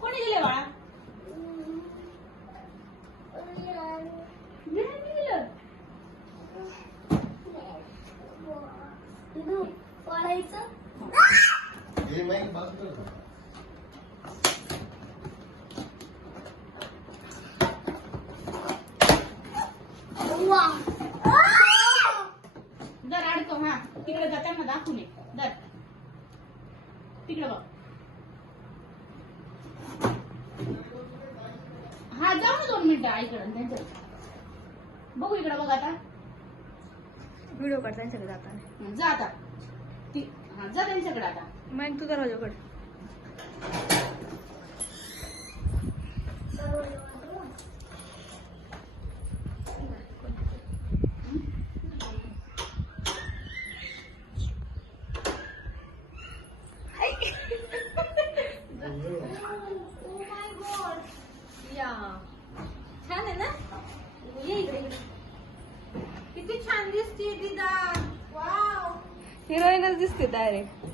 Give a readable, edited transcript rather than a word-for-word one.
कोणी दिले बाळा? दर अडतो हा तिकडे जाताना दाखवून ये दर तिकडे बघ हा जाऊ ना 2 मिनिटं आईकडे त्यांच्या बघू इकडे बघ आता व्हिडिओ काढ त्यांच्याकडे जाताना जा आता हा जा त्यांच्याकडे आता मग तू दरवाजाकडे छान आहे ना ये इकडे किती छान दिसते दीदा वाव हिरोईनच दिसते डायरेक्ट